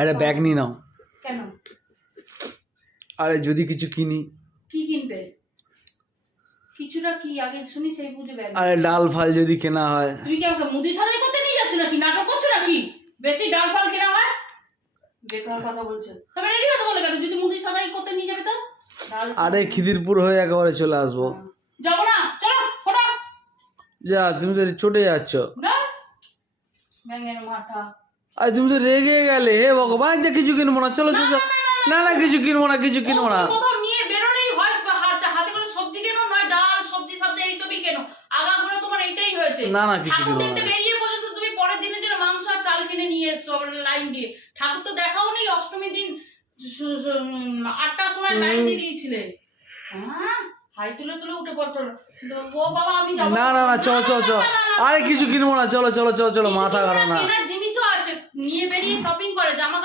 আরে ব্যাগ নিয়ে নাও। কেন? আরে যদি কিছু কিনি। কি কিনবে? কিছুটা কি আগে শুনি সেই বুঝে ব্যাগ। আরে ডাল ফাল যদি কেনা হয়। তুমি কি আমাকে মুদি সাজাই করতে নিয়ে যাচ্ছ নাকি? নাটক করছো নাকি? বেশি ডাল ফাল কেনা হয়? বেকার কথা বলছো। তবে রেডি হতে বলে কেন? যদি মুদি সাজাই করতে নিয়ে যাবে তো? আরে খিদিরপুর হয়ে একেবারে চলে আসবো। যাবো না, চলো ফটো। যা, তুমি তো চটে যাচ্ছ। ব্যাঙের মাথা। আরে তুমি তো রেগে গেলে। হে ভগবান, যে কিছু কিনবো না, চলো চলো। না না কিছু কিনবো না, কিছু কিনবো না। কোথাও নিয়ে বেরোলেই হয় হাতে করে সবজি কেনো, নয় ডাল সবজি সবজি এইসবই কেনো। আগা করে তোমার এইটাই হয়েছে। না না কিছু কিনবো না। বেরিয়ে পর্যন্ত তুমি পরের দিনের জন্য মাংস আর চাল কিনে নিয়ে এসছো লাইন দিয়ে। ঠাকুর তো দেখাও নেই, অষ্টমীর দিন 8টার সময় লাইন দিয়ে দিয়েছিলে। হ্যাঁ, হাই তুলে তুলে উঠে পড়তো। ও বাবা আমি যাবো না না না, চলো চলো চলো। আরে কিছু কিনবো না, চলো চলো চলো চলো, মাথা খারাপ না। কেনার জিনিসও আছে, নিয়ে বেরিয়ে শপিং করে জামা